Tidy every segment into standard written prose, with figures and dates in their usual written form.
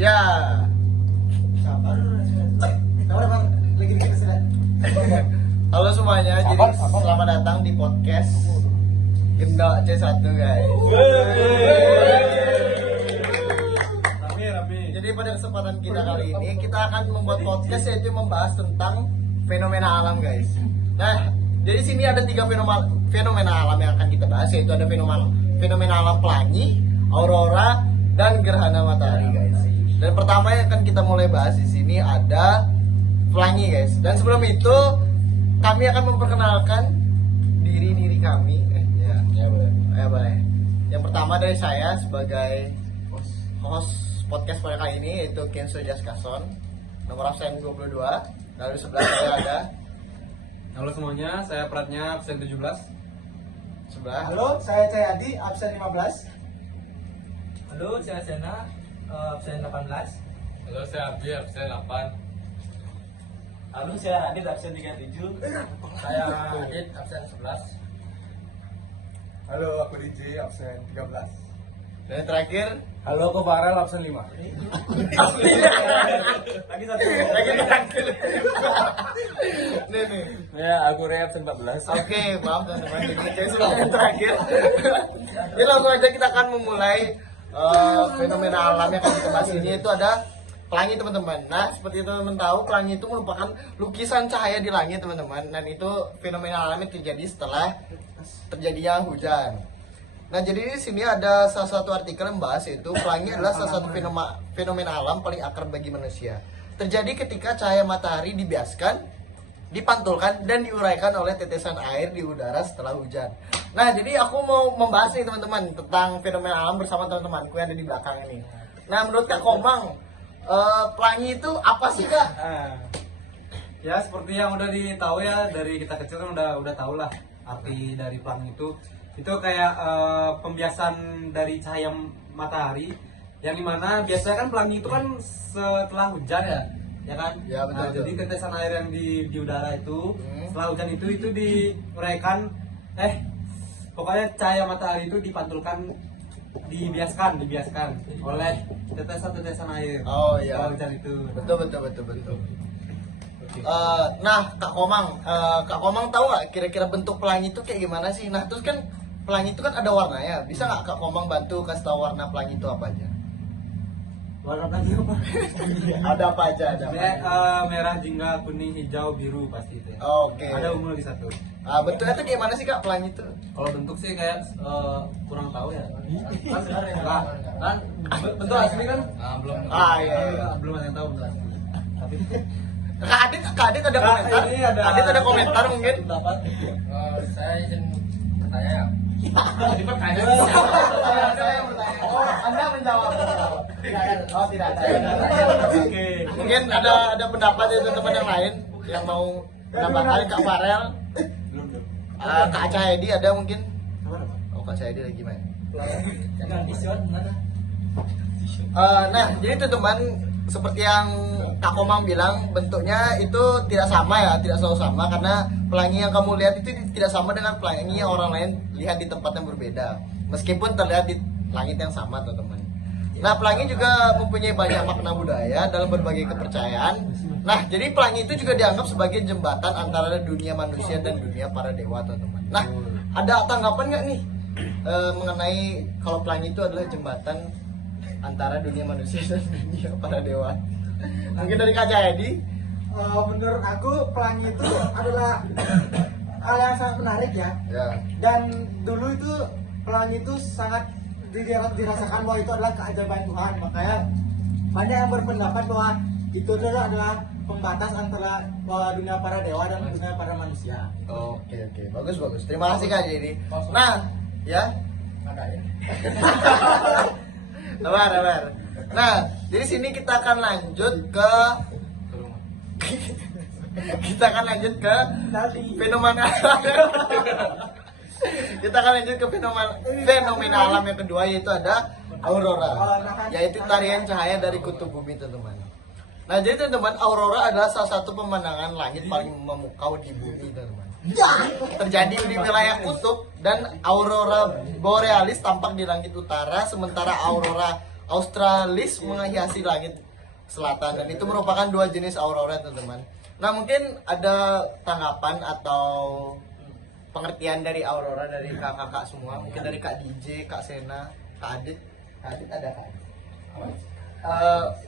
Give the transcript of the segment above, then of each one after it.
Ya. Halo semuanya, jadi selamat datang di podcast Gendok C1 guys. Rame. Jadi pada kesempatan kita kali ini kita akan membuat podcast yaitu membahas tentang fenomena alam guys. Nah, jadi sini ada 3 fenomena alam yang akan kita bahas, yaitu ada fenomena alam pelangi, aurora, dan gerhana matahari guys. Dan pertama yang akan kita mulai bahas di sini ada pelangi guys. Dan sebelum itu kami akan memperkenalkan diri kami. Boleh. Yang pertama dari saya sebagai host podcast pada kali ini yaitu Kenzo Jaskason, nomor absen 22. Lalu sebelah saya ada. Halo semuanya, saya Pratnya, absen 17. Sebelah. Halo, saya Cayadi, absen 15. Halo, saya Sena, absen 18. Halo, saya Abi, absen 8. Halo, saya Adit, absen 37. Saya Adit, absen 11. Halo, aku DJ, absen 13. Dan yang terakhir Halo, aku Farel, absen 5. Lagi satu. lagi terakhir. nih. Ya, aku Ray, absen 14. Oke, maaf teman-teman. Jadi sebelum yang terakhir. Jadi langsung aja kita akan memulai fenomena alam yang akan kita bahas ini, yaitu ada pelangi teman-teman. Nah, seperti teman-teman tahu, pelangi itu merupakan lukisan cahaya di langit teman-teman. Dan itu fenomena alam yang terjadi setelah terjadinya hujan. Nah, jadi di sini ada salah satu artikel yang membahas yaitu pelangi adalah salah satu fenomena alam paling akrab bagi manusia. Terjadi ketika cahaya matahari dibiaskan, dipantulkan dan diuraikan oleh tetesan air di udara setelah hujan. Nah, jadi aku mau membahas nih teman-teman tentang fenomena alam bersama teman-temanku yang ada di belakang ini. Nah, menurut Kak Komang, pelangi itu apa sih Kak? Ya, seperti yang udah ditahu ya, dari kita kecil kan udah tahu lah arti dari pelangi itu. Itu kayak pembiasan dari cahaya matahari, yang dimana biasanya kan pelangi itu kan setelah hujan ya kan? Ya, betul, betul. Jadi tetesan air yang di udara itu setelah hujan itu diuraikan, pokoknya cahaya matahari itu dipantulkan, dibiaskan oleh tetesan air. Oh iya. Setelah hujan itu. Betul. Nah, Kak Komang tahu nggak kira-kira bentuk pelangi itu kayak gimana sih? Nah, terus kan pelangi itu kan ada warnanya. Bisa nggak Kak Komang bantu kasih tahu warna pelangi itu apa aja? Warna pelangi apa? Ada apa aja? Merah, jingga, kuning, hijau, biru pasti itu. Ya. Oke. Ada ungu di satu. Bentuknya itu gimana sih Kak pelangi itu? Kalau bentuk sih kayak kurang tahu ya. Kan bentuk asli kan? Belum. Iya. Belum ada yang tahu bentuk asli. Tapi Kak Adit ada komentar? ini ada- Adit ada komentar mungkin? Saya izin bertanya ya. Oh, Anda menjawab. Oh, tidak ada. Oke. Mungkin ada pendapat dari teman-teman yang lain yang mau menambahkan Kak Farel. Kak Cahedi ada mungkin? Oh, Kak Cahedi lagi main. Nah, jadi teman-teman seperti yang Kak Komang bilang, bentuknya itu tidak sama ya, tidak selalu sama, karena pelangi yang kamu lihat itu tidak sama dengan pelangi yang orang lain lihat di tempat yang berbeda, meskipun terlihat di langit yang sama teman-teman. Nah, pelangi juga mempunyai banyak makna budaya dalam berbagai kepercayaan. Nah, jadi pelangi itu juga dianggap sebagai jembatan antara dunia manusia dan dunia para dewa teman-teman. Nah, ada tanggapan nggak nih mengenai kalau pelangi itu adalah jembatan antara dunia manusia dan dunia para dewa? Mungkin dari Kak Jayadi. Menurut aku pelangi itu adalah hal yang sangat menarik ya. Ya. Dan dulu itu pelangi itu sangat dirasakan bahwa itu adalah keajaiban Tuhan. Makanya banyak yang berpendapat bahwa itu adalah pembatas antara dunia para dewa dan dunia para manusia. Oke. Bagus. Terima kasih Kak Jayadi. Nah, ya. Sabar. Nah, jadi sini kita akan lanjut ke fenomena fenomena alam yang kedua, yaitu ada aurora, yaitu tarian cahaya dari kutub bumi teman-teman. Nah, jadi teman-teman, aurora adalah salah satu pemandangan langit paling memukau di bumi teman-teman. Terjadi di wilayah kutub, dan aurora borealis tampak di langit utara, sementara aurora Australis menghiasi langit selatan, dan itu merupakan dua jenis aurora teman-teman. Nah mungkin ada tanggapan atau pengertian dari aurora dari kakak-kakak semua, mungkin dari Kak DJ, Kak Sena, Kak Adit. Kak Adit ada Kak Adit?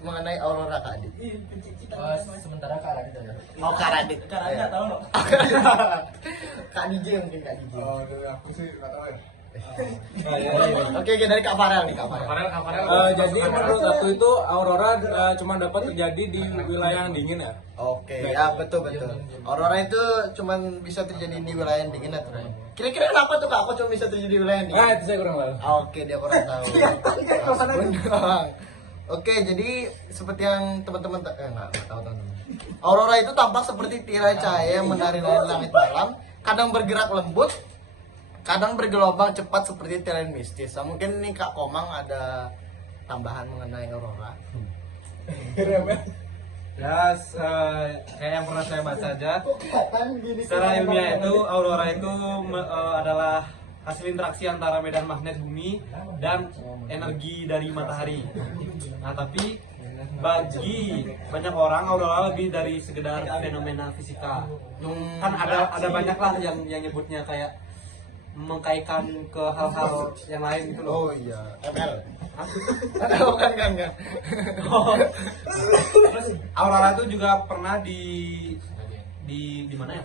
Mengenai aurora Kak Adit. Sementara Kak Radit aja. Oh Kak Adit. Kak Radit nggak tahu loh. Kak DJ mungkin Kak DJ. Dari aku sih nggak tahu ya. Oke, dari Kak Farel nih Kak Farel. Jadi menurut aku itu aurora cuma dapat terjadi di wilayah yang dingin ya. Oke, ya betul. Aurora itu cuma bisa terjadi di wilayah yang dingin atau kira-kira kenapa tuh Kak? Kok cuma bisa terjadi di wilayah yang dingin? Itu saya kurang tahu. Oke, dia kurang tahu. Benar. Oke, jadi seperti yang teman-teman nggak tahu teman-teman. Aurora itu tampak seperti tirai cahaya yang menari-nari langit malam, kadang bergerak lembut, kadang bergelombang cepat seperti tirai mistis. Nah, mungkin nih Kak Komang ada tambahan mengenai aurora. Ya, kayak yang pernah saya baca aja. Secara ilmiah itu aurora itu adalah hasil interaksi antara medan magnet bumi dan energi dari matahari. Nah, tapi bagi banyak orang aurora lebih dari sekedar fenomena fisika. Kan ada banyak lah yang nyebutnya kayak mengkaitkan ke hal-hal yang lain gitu loh. Oh iya, ML. Bukan. Terus aurora itu juga pernah di mana ya?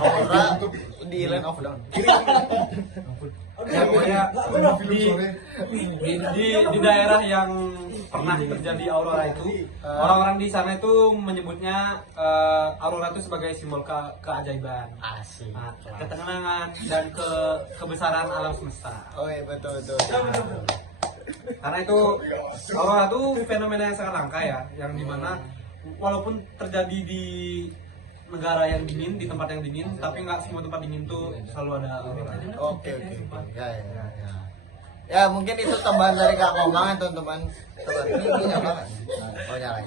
Aurora di Land of Dawn. Ya, pokoknya di daerah yang pernah terjadi aurora itu, orang-orang di sana itu menyebutnya aurora itu sebagai simbol keajaiban, Asik. ketenangan dan kebesaran alam semesta. Oh iya, betul. Karena itu aurora itu fenomena yang sangat langka ya, yang dimana walaupun terjadi di negara yang dingin, di tempat yang dingin, tapi nggak semua tempat dingin tuh selalu ada aurora. Oke. Ya. Ya, mungkin itu tambahan dari Kak Komang teman-teman. Ini nyala nggak? Oh nyala.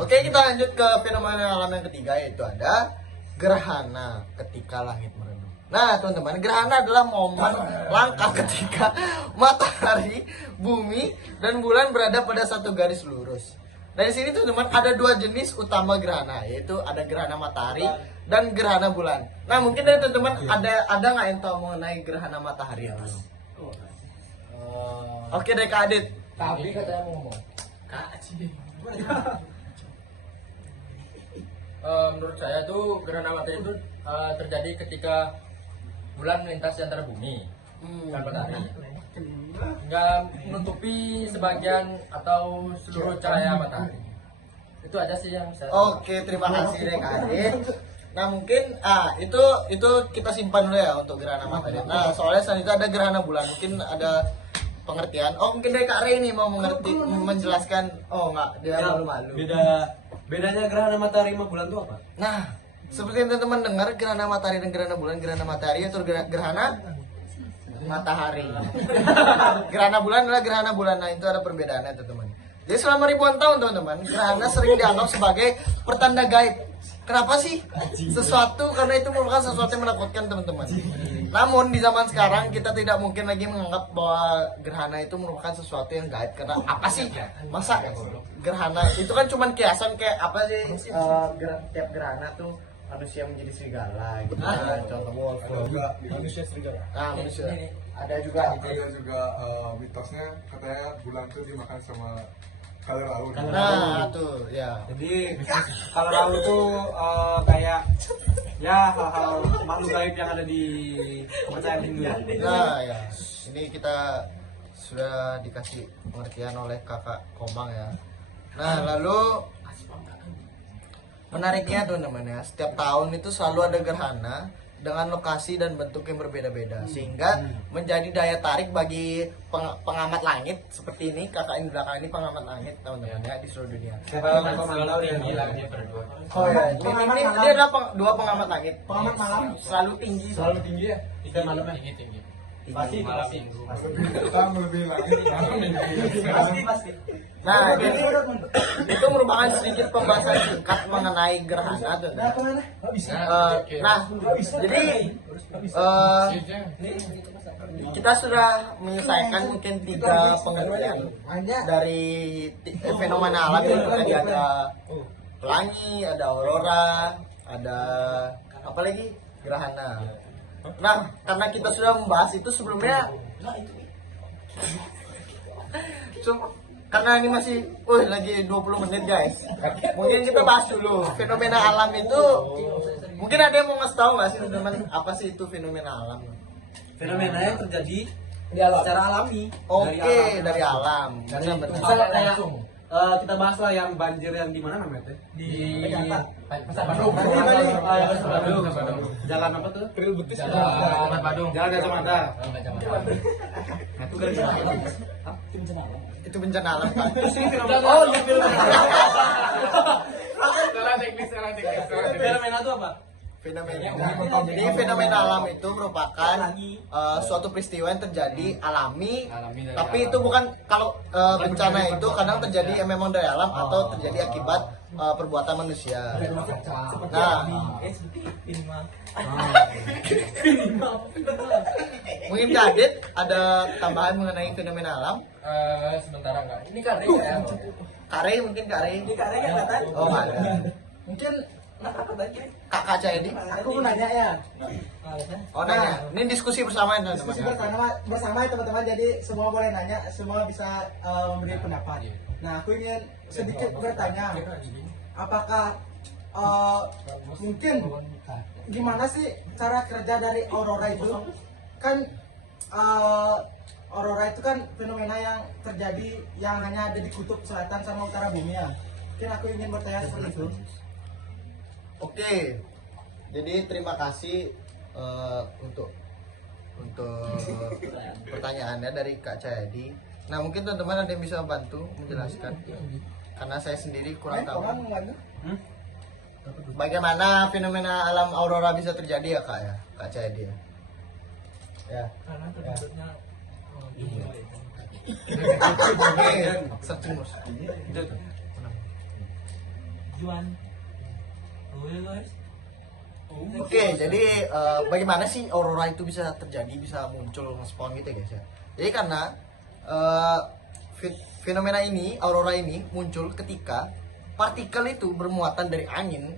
Oke, kita lanjut ke fenomena alam yang ketiga, yaitu ada gerhana ketika langit merenung. Nah teman-teman, gerhana adalah momen langka ketika matahari, bumi, dan bulan berada pada satu garis lurus. Dari sini teman-teman ada dua jenis utama gerhana, yaitu ada gerhana matahari dan gerhana bulan. Nah mungkin dari teman-teman ada nggak yang tahu mengenai gerhana matahari itu? Oke dari Kak Adit. Tapi katanya mau ngomong. Menurut saya tuh gerhana matahari itu terjadi ketika bulan melintas di antara bumi dan matahari, nggak menutupi sebagian atau seluruh cahaya matahari. Itu aja sih yang saya. Oke, terima kasih dari Kak Adit. Nah mungkin itu kita simpan dulu ya untuk gerhana matahari. Nah soalnya selanjutnya ada gerhana bulan, mungkin ada pengertian. Oh mungkin dari Kak Rey nih mau menjelaskan. Oh enggak, dia malu-malu. Bedanya gerhana matahari sama bulan itu apa? Nah, seperti yang teman-teman dengar, gerhana matahari dan gerhana matahari itu gerhana matahari. Gerhana bulan adalah gerhana bulan. Nah, itu ada perbedaannya teman-teman. Jadi selama ribuan tahun teman-teman, gerhana sering dianggap sebagai pertanda gaib. Kenapa sih? Sesuatu, karena itu merupakan sesuatu yang menakutkan teman-teman. Namun di zaman sekarang kita tidak mungkin lagi menganggap bahwa gerhana itu merupakan sesuatu yang gaib. Karena apa sih? Masa gerhana itu kan cuman kiasan, kayak apa sih? Tiap gerhana tuh manusia menjadi serigala gitu kan. Contoh wolf. Manusia serigala. Nah, manusia. Ada juga. Ada juga mitosnya katanya bulan itu dimakan sama kalor lalu. Nah, tuh ya. Jadi kalau lalu tuh kayak ya hal-hal makhluk gaib yang ada di kepercayaan Hindu. Nah, ya. Ini kita sudah dikasih pengertian oleh Kakak Komang ya. Nah, lalu menariknya teman-teman ya, setiap tahun itu selalu ada gerhana dengan lokasi dan bentuk yang berbeda-beda, sehingga menjadi daya tarik bagi pengamat langit seperti ini. Kakak ini belakang ini pengamat langit teman-teman ya di seluruh dunia. Oh ya, ini dia adalah dua pengamat langit. Pengamat malam Selalu tinggi ya. Ikan malamnya tinggi. Pasti itu pasti. Kita lebih lagi malam minggu. Pasti. Nah, jadi itu merupakan sedikit pembahasan singkat mengenai gerhana tuh. Nah, kemana? Nah, jadi kita sudah menyelesaikan mungkin 3 pengertian dari fenomena alam itu tadi ada pelangi, ada aurora, ada apa lagi? Gerhana. Nah, karena kita sudah membahas itu sebelumnya, karena ini masih, lagi 20 menit guys. Mungkin kita bahas dulu fenomena alam itu. Mungkin ada yang mau ngasih tahu nggak sih teman-teman apa sih itu fenomena alam? Fenomena yang terjadi secara alami. Oke, dari alam. Karena Misal kayak kita bahas lah yang banjir yang di mana namanya teh? Di Pasar Badung. Badung. Jalan apa tuh? Jalan Badung. Jalan Gajah Mada. Nah, Itu kan jalan. itu bencana alam Pak. Oh, iya fenomena. Salah teknis. Fenomena itu apa? Fenomena. Jadi fenomena alam itu merupakan suatu peristiwa yang terjadi alami, Alami dari tapi alam. itu bukan kalau bencana itu kadang terjadi memang dari alam atau terjadi akibat perbuatan manusia. Nah, mungkin Kak Adit ada tambahan mengenai fenomena alam? Sementara enggak. Ini kan ya. Kare mungkin Kare. Oh, ada. Mungkin Kakak Cahyadi. Aku mau nanya ya. Oh, nanya. Ini diskusi bersama ya, Diskusi teman-teman. bersama ya teman-teman. Jadi semua boleh nanya, semua bisa memberi pendapat. Nah, aku ingin sedikit bertanya, apakah mungkin gimana sih cara kerja dari aurora itu? Kan aurora itu kan fenomena yang terjadi yang hanya ada di kutub selatan sama utara bumi ya. Mungkin aku ingin bertanya seperti itu. Oke, jadi terima kasih untuk pertanyaannya dari Kak Cahyadi. Nah, mungkin teman-teman ada yang bisa bantu menjelaskan, karena saya sendiri kurang tahu bagaimana fenomena alam aurora bisa terjadi ya Kak Cahyadi ya. Ya. Karena terbentuknya Oke, searching Bos. Juan. Oh ya guys. Oke, jadi bagaimana sih aurora itu bisa terjadi, bisa muncul, nge-spawn gitu ya guys ya. Jadi karena fenomena ini, aurora ini muncul ketika partikel itu bermuatan dari angin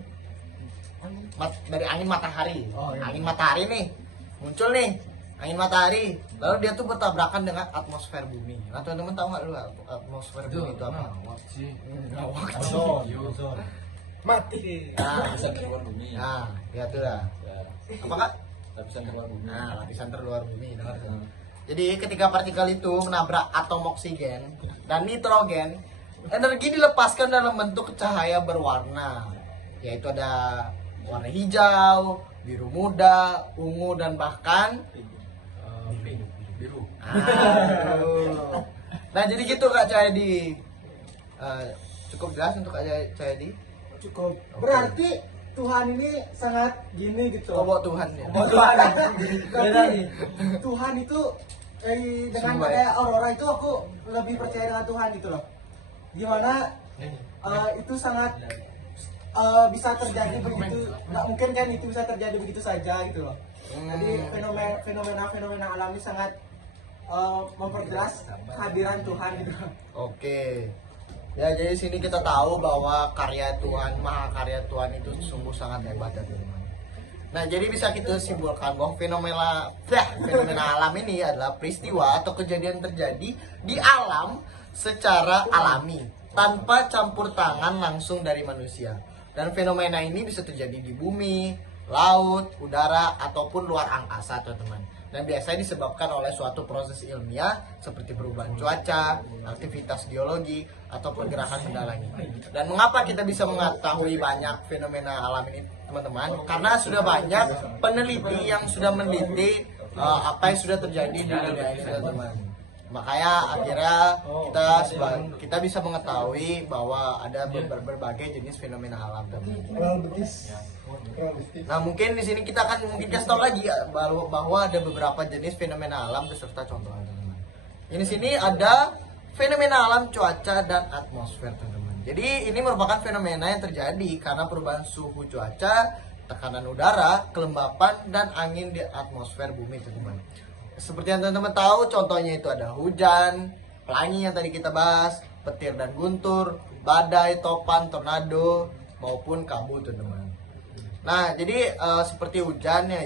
matahari. Angin matahari nih, muncul nih, angin matahari. Lalu dia tuh bertabrakan dengan atmosfer bumi. Nah, teman-teman tahu nggak lu atmosfer bumi itu apa? Mati. Nah, bisa keluar bumi. nah, ya tuh lah. Apa Kak? Lapisan keluar bumi. Nah, lapisan terluar bumi. Dengar tuh. Jadi ketika partikel itu menabrak atom oksigen dan nitrogen, energi dilepaskan dalam bentuk cahaya berwarna, yaitu ada warna hijau, biru muda, ungu, dan bahkan Biru. Nah, jadi gitu Kak Cahyadi. Cukup jelas untuk Kak Cahyadi? Cukup. Berarti Tuhan ini sangat gini gitu. Oh, bawa Tuhan ya. Berarti Tuhan itu dengan Sumber. kayak aurora itu aku lebih percaya dengan Tuhan gitu loh. Gimana itu sangat bisa terjadi begitu, nggak mungkin kan itu bisa terjadi begitu saja gitu loh. Jadi fenomena alami sangat memperjelas kehadiran Tuhan gitu. Oke. Ya, jadi sini kita tahu bahwa karya Tuhan, mahakarya Tuhan itu sungguh sangat hebat ya teman-teman. Nah, jadi bisa kita simpulkan bahwa fenomena alam ini adalah peristiwa atau kejadian terjadi di alam secara alami, tanpa campur tangan langsung dari manusia. Dan fenomena ini bisa terjadi di bumi, laut, udara, ataupun luar angkasa teman-teman. Dan biasanya disebabkan oleh suatu proses ilmiah seperti perubahan cuaca, aktivitas geologi, atau pergerakan benda langit. Dan mengapa kita bisa mengetahui banyak fenomena alam ini teman-teman? Karena sudah banyak peneliti yang sudah meneliti apa yang sudah terjadi di dunia ini teman-teman. Makanya akhirnya kita bisa mengetahui bahwa ada berbagai jenis fenomena alam, teman-teman. Nah, mungkin di sini kita akan kasih tahu lagi ya, bahwa ada beberapa jenis fenomena alam beserta contohnya, teman-teman. Ini sini ada fenomena alam cuaca dan atmosfer, teman-teman. Jadi ini merupakan fenomena yang terjadi karena perubahan suhu cuaca, tekanan udara, kelembapan, dan angin di atmosfer bumi, teman-teman. Seperti yang teman-teman tahu, contohnya itu ada hujan, pelangi yang tadi kita bahas, petir dan guntur, badai, topan, tornado, maupun kabut, teman-teman. Nah, jadi seperti hujan ya,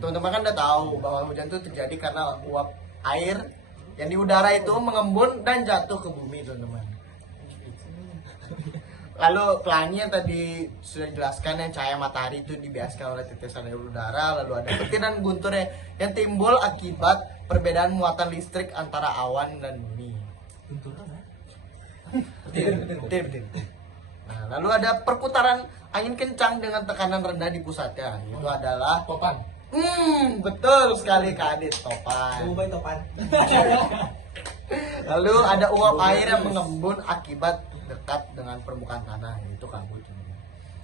teman-teman kan udah tahu bahwa hujan itu terjadi karena uap air yang di udara itu mengembun dan jatuh ke bumi, teman-teman. Lalu pelangi yang tadi sudah dijelaskan, yang cahaya matahari itu dibiaskan oleh tetesan dari udara. Lalu ada petir dan guntur yang timbul akibat perbedaan muatan listrik antara awan dan bumi. Petir. Nah, lalu ada perputaran angin kencang dengan tekanan rendah di pusatnya. Itu adalah Topan. Betul sekali Kak Adit, topan. Lalu ada uap air yang mengembun akibat dekat dengan permukaan tanah, yaitu kabut.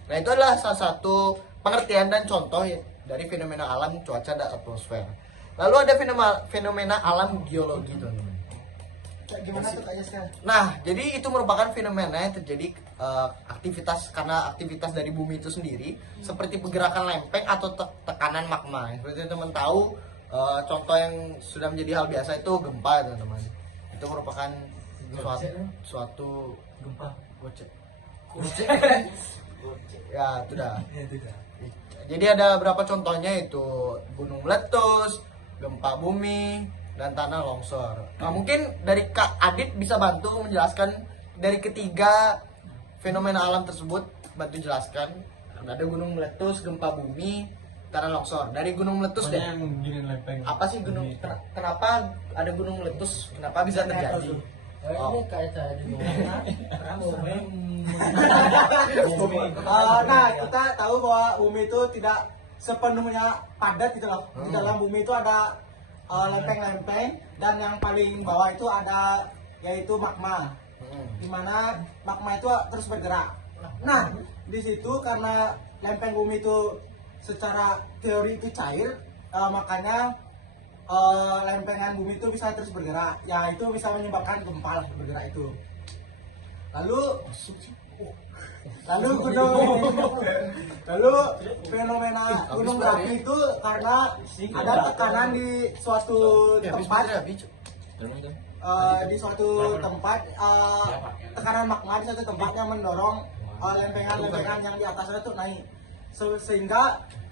Nah, itu adalah salah satu pengertian dan contoh dari fenomena alam cuaca dan atmosfer. Lalu ada fenomena alam geologi, teman-teman. Gimana tuh kayaknya sekarang? Nah, jadi itu merupakan fenomena yang terjadi karena aktivitas dari bumi itu sendiri, seperti pergerakan lempeng atau tekanan magma. Seperti teman tahu, contoh yang sudah menjadi hal biasa itu gempa, teman-teman. Itu merupakan suatu Gempa. gocek. Ya, itu dah. Jadi ada beberapa contohnya, itu gunung meletus, gempa bumi, dan tanah longsor. Nah, mungkin dari Kak Adit bisa bantu menjelaskan dari ketiga fenomena alam tersebut, bantu jelaskan. Ada gunung meletus, gempa bumi, tanah longsor. Dari gunung meletus deh. Yang gini lempeng. Apa sih gunung? Kenapa ada gunung meletus? Kenapa bisa terjadi? Ini kayak saya di Nah, kita tahu bahwa bumi itu tidak sepenuhnya padat gitu loh. Di dalam bumi itu ada lempeng-lempeng, dan yang paling bawah itu ada yaitu magma. Di mana magma itu terus bergerak. Nah, di situ karena lempeng bumi itu secara teori itu cair, makanya lempengan bumi itu bisa terus bergerak. Ya, itu bisa menyebabkan gempa bergerak itu. Lalu fenomena gunung berapi itu karena ada tekanan di suatu tempat, tekanan magma di suatu tempat yang mendorong lempengan-lempengan yang di atasnya itu naik, sehingga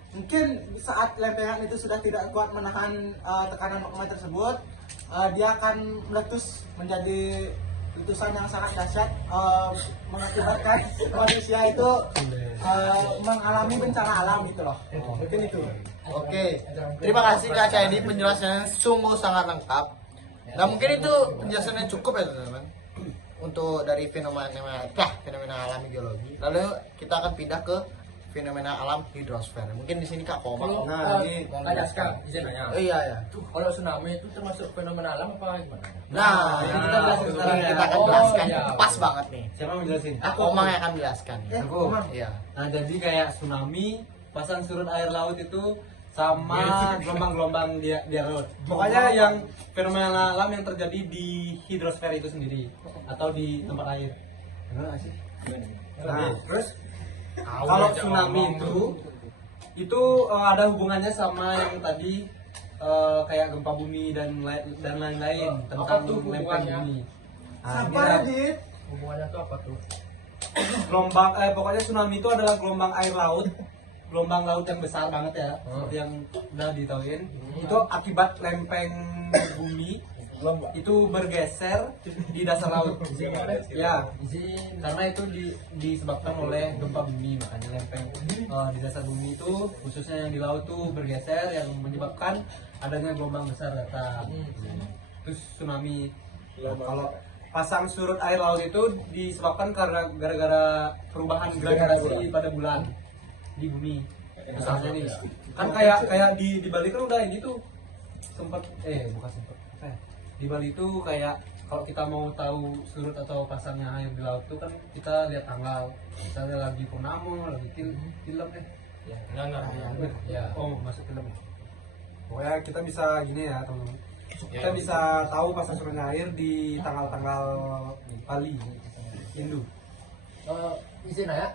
mungkin saat lempengan itu sudah tidak kuat menahan tekanan magma tersebut, dia akan meletus menjadi letusan yang sangat dahsyat, mengakibatkan manusia itu mengalami bencana alam gitu loh. Mungkin itu. Oke, terima kasih Kak Caidi, penjelasannya sungguh sangat lengkap. Nah, mungkin itu penjelasannya cukup ya, teman-teman, untuk dari fenomena alam geologi. Lalu kita akan pindah ke fenomena alam hidrosfer. Mungkin di sini Kak Koma. Kalau ini Kak izin nanya. iya. Kalau tsunami itu termasuk fenomena alam apa gimana? Nah, ini kita akan jelaskan. Pas banget nih. Siapa yang menjelasin? Kak Koma yang akan menjelaskan. Aku. Iya. Nah, jadi kayak tsunami, pasang surut air laut itu sama gelombang-gelombang di air laut. Pokoknya yang fenomena alam yang terjadi di hidrosfer itu sendiri atau di tempat air. Benar nggak sih? Nah, terus kalau tsunami itu ada hubungannya sama yang tadi, kayak gempa bumi dan lain-lain tentang lempeng bumi. Nah, Hubungannya itu apa tuh? gelombang pokoknya tsunami itu adalah gelombang air laut, gelombang laut yang besar banget ya, seperti yang udah ditahuin. Itu akibat lempeng bumi itu bergeser di dasar laut. Ya, karena itu disebabkan oleh gempa bumi, makanya lempeng di dasar bumi itu, khususnya yang di laut tuh bergeser, yang menyebabkan adanya gelombang besar datang. Terus tsunami. Kalau pasang surut air laut itu disebabkan karena gara-gara perubahan gravitasi pada bulan di bumi. Misalnya nih, kan kayak di Bali kan udah ini tuh sempat bukan sempat. Di Bali itu kayak kalau kita mau tahu surut atau pasangnya air di laut itu kan kita lihat tanggal, misalnya lagi purnama, lagi film Enggak. Ya. oh masuk film. Pokoknya kita bisa gini ya teman-teman, kita bisa tahu pasang surutnya air di tanggal-tanggal Bali Hindu. Izin ya.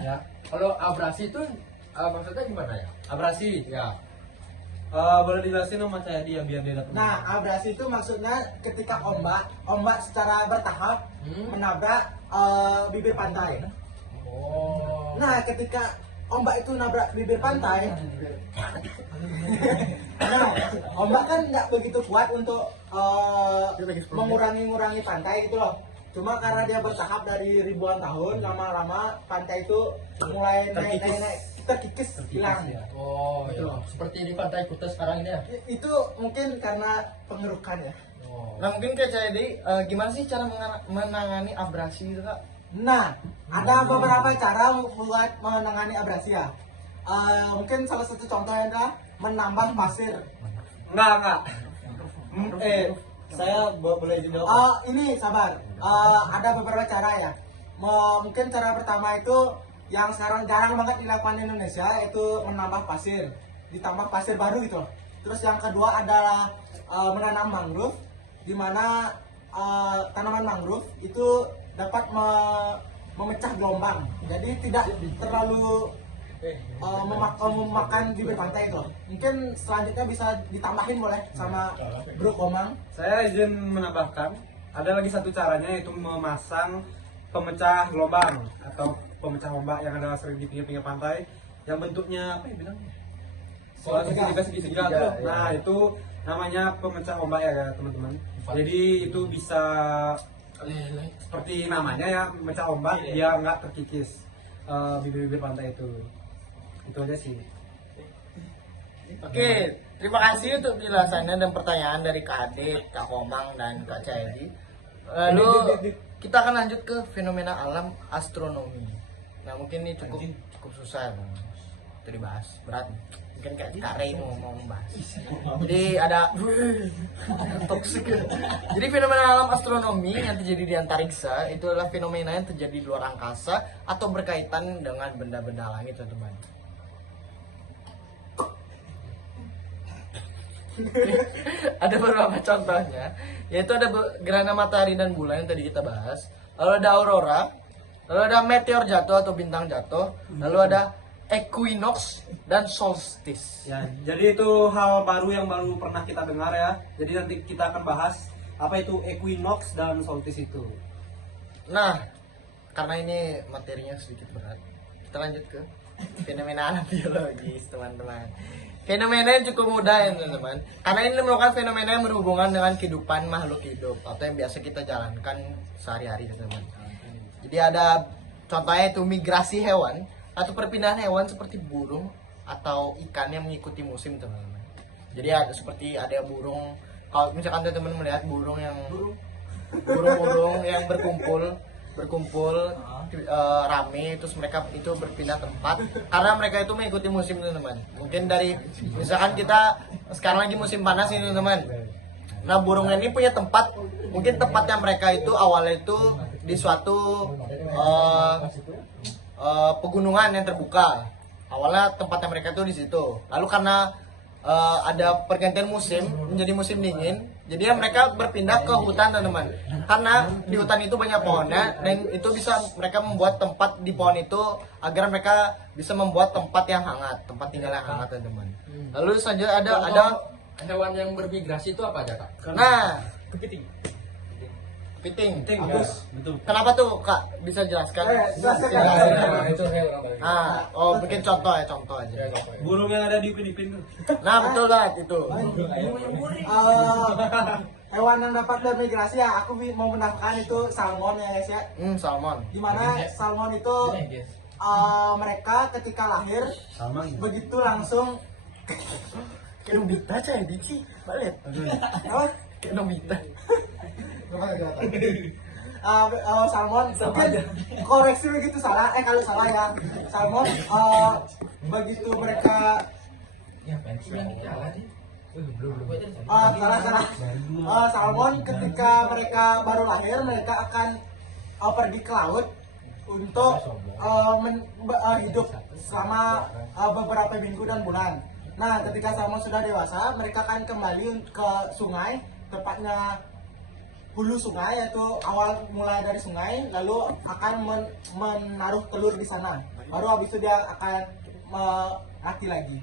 Ya. Kalau abrasi itu maksudnya gimana ya? Abrasi, Ya. boleh dijelasin sama saya dia biar dia dapat. Nah, abrasi itu maksudnya ketika ombak secara bertahap menabrak bibir pantai. Oh. Nah, ketika ombak itu nabrak bibir pantai, nah, ombak kan nggak begitu kuat untuk mengurangi pantai gitu loh. Cuma karena dia bertahap dari ribuan tahun, lama-lama pantai itu mulai naik, terkikis, hilang. ya. Oh, Betul. iya. Seperti di Pantai Kuta sekarang ini ya. Itu mungkin karena pengerukan ya. Oh. Nah mungkin kayak saya gimana sih cara menangani abrasi itu kak? Nah, ada beberapa cara buat menangani abrasi ya. Mungkin salah satu contohnya adalah menambah pasir. Enggak. Saya boleh izin dong. Ini sabar. Ada beberapa cara ya. Mungkin cara pertama itu yang sekarang jarang banget dilakukan di Indonesia, yaitu menambah pasir, ditambah pasir baru gitu. Terus yang kedua adalah menanam mangrove, di mana tanaman mangrove itu dapat memecah gelombang, jadi tidak terlalu memakan bibir pantai itu. Mungkin selanjutnya bisa ditambahin boleh sama Bro Komang. Saya izin menambahkan, ada lagi satu caranya yaitu memasang pemecah gelombang atau pemecah ombak yang ada sering di pinggir-pinggir pantai yang bentuknya apa ya bilang? Segitiga tuh. Ya. Nah, itu namanya pemecah ombak ya teman-teman. Jadi itu bisa seperti namanya ya, memecah ombak biar nggak terkikis bibir-bibir pantai itu. Itu aja sih. Oke, terima kasih untuk penjelasannya dan pertanyaan dari Kak Adit, Kak Komang, dan Kak Caedi. Lalu kita akan lanjut ke fenomena alam astronomi. Nah mungkin ini cukup susah, itu dibahas berat. Mungkin Kak Rey mau membahas. Jadi ada toksik. Jadi fenomena alam astronomi yang terjadi di antariksa itu adalah fenomena yang terjadi di luar angkasa atau berkaitan dengan benda-benda langit, teman-teman. Ada beberapa contohnya, yaitu ada gerhana matahari dan bulan yang tadi kita bahas, lalu ada aurora, lalu ada meteor jatuh atau bintang jatuh, lalu ada equinox dan solstice. Ya, jadi itu hal baru yang baru pernah kita dengar ya. Jadi nanti kita akan bahas apa itu equinox dan solstice itu. Nah, karena ini materinya sedikit berat, kita lanjut ke fenomena alam biologis, teman-teman. Fenomena yang cukup mudah ya teman-teman, karena ini merupakan fenomena yang berhubungan dengan kehidupan makhluk hidup atau yang biasa kita jalankan sehari-hari teman-teman. Jadi ada contohnya itu migrasi hewan atau perpindahan hewan seperti burung atau ikan yang mengikuti musim teman-teman. Jadi ada seperti ada burung, kalau misalkan teman-teman melihat burung yang berkumpul rame, terus mereka itu berpindah tempat karena mereka itu mengikuti musim teman-teman. Mungkin dari misalkan kita sekarang lagi musim panas ini teman-teman. Nah burungnya ini punya tempat, mungkin tempatnya mereka itu awalnya itu di suatu pegunungan yang terbuka. Awalnya tempatnya mereka itu di situ. Lalu karena ada pergantian musim menjadi musim dingin, jadi mereka berpindah ke hutan teman-teman. Karena di hutan itu banyak pohonnya dan itu bisa mereka membuat tempat di pohon itu agar mereka bisa membuat tempat yang hangat, tempat tinggal yang hangat teman-teman. Lalu selanjutnya ada Hewan yang bermigrasi itu apa aja kak? nah Kepiting. kepiting. Bagus, betul. Kenapa tuh Kak? Bisa jelaskan? Jelaskan. Itu hewan apa? Bikin contoh aja. Burung yang ada di Upin-Ipin tuh. Nah betul banget itu. Hewan yang dapat bermigrasi ya, aku mau menambahkan itu salmon ya guys ya. Salmon. Dimana salmon itu mereka ketika lahir Sama ini. begitu langsung Kayak Nobita aja Dici, balik. apa? Kayak Nobita. Salmon mungkin koreksi begitu salah, kalau salah ya salmon begitu mereka Salmon ketika mereka baru lahir mereka akan pergi ke laut untuk hidup selama beberapa minggu dan bulan. Nah, ketika salmon sudah dewasa, mereka akan kembali ke sungai, tepatnya hulu sungai, yaitu awal mulai dari sungai, lalu akan menaruh telur di sana. Baru habis itu dia akan mati lagi.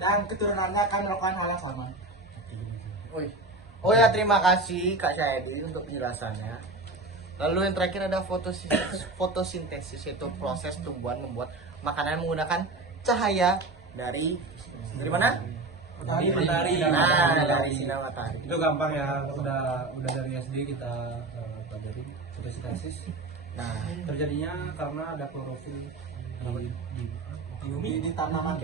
Dan keturunannya akan melakukan hal yang sama. Oh ya, terima kasih Kak Syahedi untuk penjelasannya. Lalu yang terakhir ada fotosintesis, yaitu proses tumbuhan membuat makanan menggunakan cahaya dari mana? Dari matahari. Nah, dari sinar matahari. Itu gampang ya, udah dari SD kita pelajari fotosintesis. Nah, Terjadinya karena ada klorofil Di tanaman.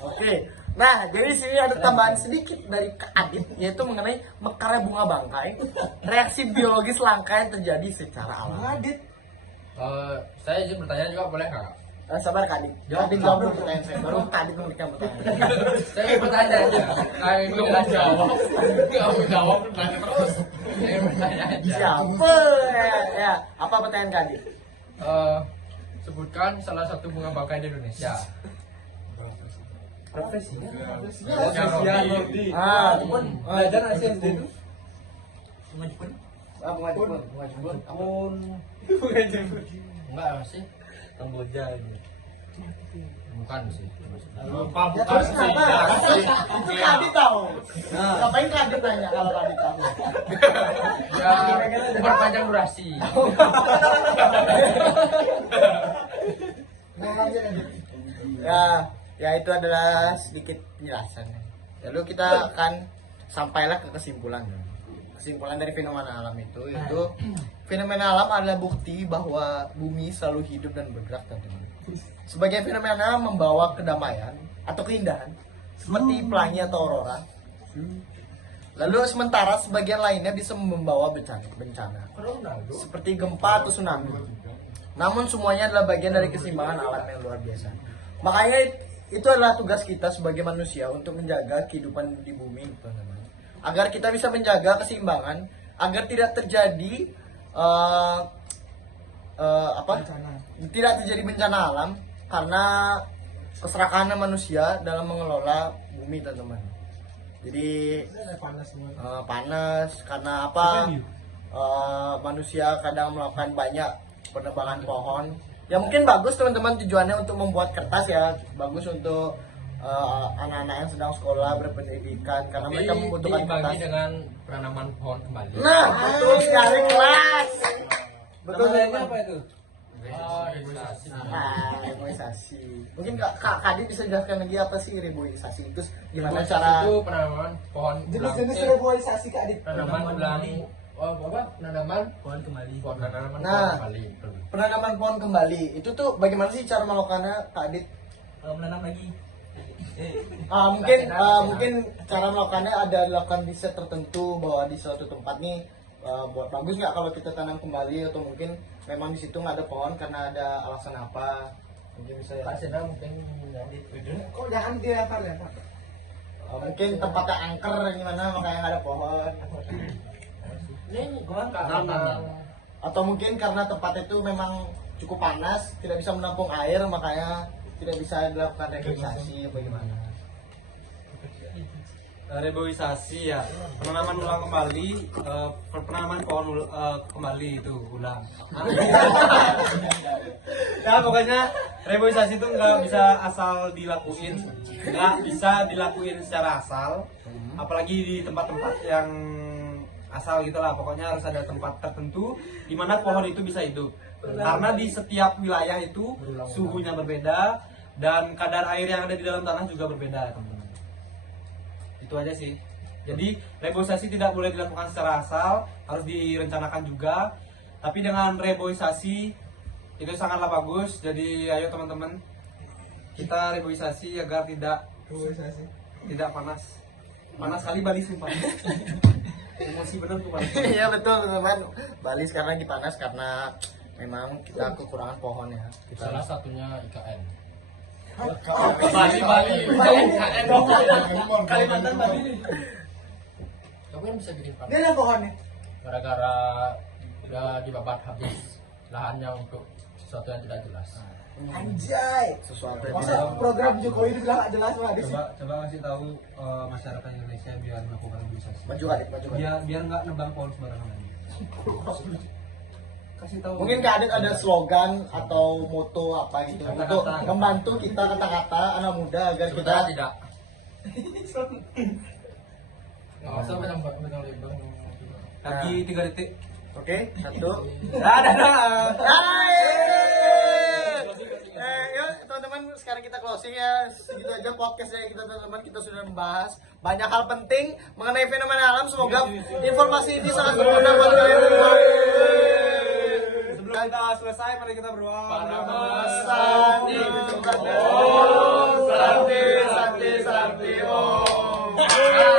oke. Nah, jadi sini ada tambahan sedikit dari Kak Adit, yaitu mengenai mekarnya bunga bangkai, reaksi biologis langka yang terjadi secara alami. Adit, Saya izin bertanya juga boleh nggak? Sabar Kak Adit. Kak Adit jawab dulu pertanyaan saya, baru Kak Adit memberikan pertanyaan. Saya ingin bertanya aja. Saya ingin jawab. Nggak jawab, nanya terus. Saya ingin bertanya aja. Siapa? Ya, apa pertanyaan Kak Adit? Sebutkan salah satu bunga bangkai di Indonesia. profesinya. Ah, Belajar SD itu. bunga Jepun. Bukan Jepun. Enggak sih. Kamboja ini. Bukan sih. Ya, terus kenapa? Itu Kak Adit tahu. Ngapain Kak Adit nanya kalau Kak Adit tahu? Ya, berpanjang durasi. Ya itu adalah sedikit penjelasan. Lalu kita akan sampailah ke kesimpulan. Kesimpulan dari fenomena alam itu yaitu fenomena alam adalah bukti bahwa bumi selalu hidup dan bergerak, teman-teman. Sebagai fenomena membawa kedamaian atau keindahan seperti pelangi atau aurora. Lalu sementara sebagian lainnya bisa membawa bencana seperti gempa atau tsunami. Namun semuanya adalah bagian dari keseimbangan alam yang luar biasa. Makanya itu adalah tugas kita sebagai manusia untuk menjaga kehidupan di bumi, teman-teman. Agar kita bisa menjaga keseimbangan, agar tidak terjadi tidak terjadi bencana alam karena keserakahan manusia dalam mengelola bumi, teman-teman. Jadi panas karena apa? Manusia kadang melakukan banyak penebangan pohon. Ya mungkin bagus teman-teman tujuannya untuk membuat kertas ya, bagus untuk anak-anak yang sedang sekolah berpendidikan karena mereka membutuhkan kertas. Dibagi dengan penanaman pohon kembali. Nah, betul sekali kelas. Betul Namanya teman. apa itu? Reboisasi. Reboisasi. Mungkin Kak Kadi bisa jelaskan lagi apa sih reboisasi itu? Gimana Reboisasi cara itu penanaman pohon ulang. jenis-jenis reboisasi Kak Adit. Penanaman ulang. Penanaman pohon kembali. Penanaman Nah. pohon kembali. penanaman pohon kembali itu tuh bagaimana sih cara melakukannya, Kak Adit? Menanam lagi. Mungkin cara melakukannya ada dilakukan riset tertentu bahwa di suatu tempat nih buat bagus nggak kalau kita tanam kembali, atau mungkin memang di situ nggak ada pohon karena ada alasan apa, mungkin bisa ya. Pak Sena mungkin Kok jangan dilempar. Mungkin tempatnya angker gimana makanya nggak ada pohon, ini gua nggak atau mungkin karena tempat itu memang cukup panas tidak bisa menampung air makanya tidak bisa dilakukan reboisasi apa gimana. Reboisasi ya, penanaman ulang kembali, penanaman pohon kembali itu ulang. Ya pokoknya reboisasi itu nggak bisa asal dilakuin, nggak bisa dilakuin secara asal, apalagi di tempat-tempat yang asal gitulah. Pokoknya harus ada tempat tertentu di mana pohon itu bisa hidup. Karena di setiap wilayah itu suhunya berbeda dan kadar air yang ada di dalam tanah juga berbeda, teman-teman. Itu aja sih. Jadi reboisasi tidak boleh dilakukan secara asal, harus direncanakan juga. Tapi dengan reboisasi itu sangatlah bagus. Jadi ayo teman-teman, kita reboisasi agar tidak panas. Panas kali Bali sumpah. Emosi bener tuh Bali. Iya betul teman-teman, Bali sekarang lagi panas karena memang kita kekurangan pohon ya. salah satunya IKN. Bali, Bali. Kalimantan Bali. Kamu kan bisa bikin Dia ada pohon nih. gara-gara udah dibabat habis lahannya untuk sesuatu yang tidak jelas. Anjay. Sesuatu yang Masa program Jokowi dibilang gak jelas mah di Coba kasih tahu masyarakat Indonesia biar melakukan mobilisasi. maju adik, maju adik. Biar nggak nebang pohon sembarangan lagi. Kasih tahu. Mungkin Kak Adit ada slogan atau moto apa gitu Kata-kata. untuk membantu kita kata-kata anak muda agar kita Sementara tidak. Nggak usah banyak lebar. Lagi 3 detik. oke, satu. Dadah. Hai. Yuk teman-teman, sekarang kita closing ya. Segitu aja podcast dari kita teman-teman. Kita sudah membahas banyak hal penting mengenai fenomena alam. Semoga informasi ini sangat berguna buat kalian semua. Sebelum kita selesai, mari kita berdoa. Santi, santi, santi, santi, santi, oh.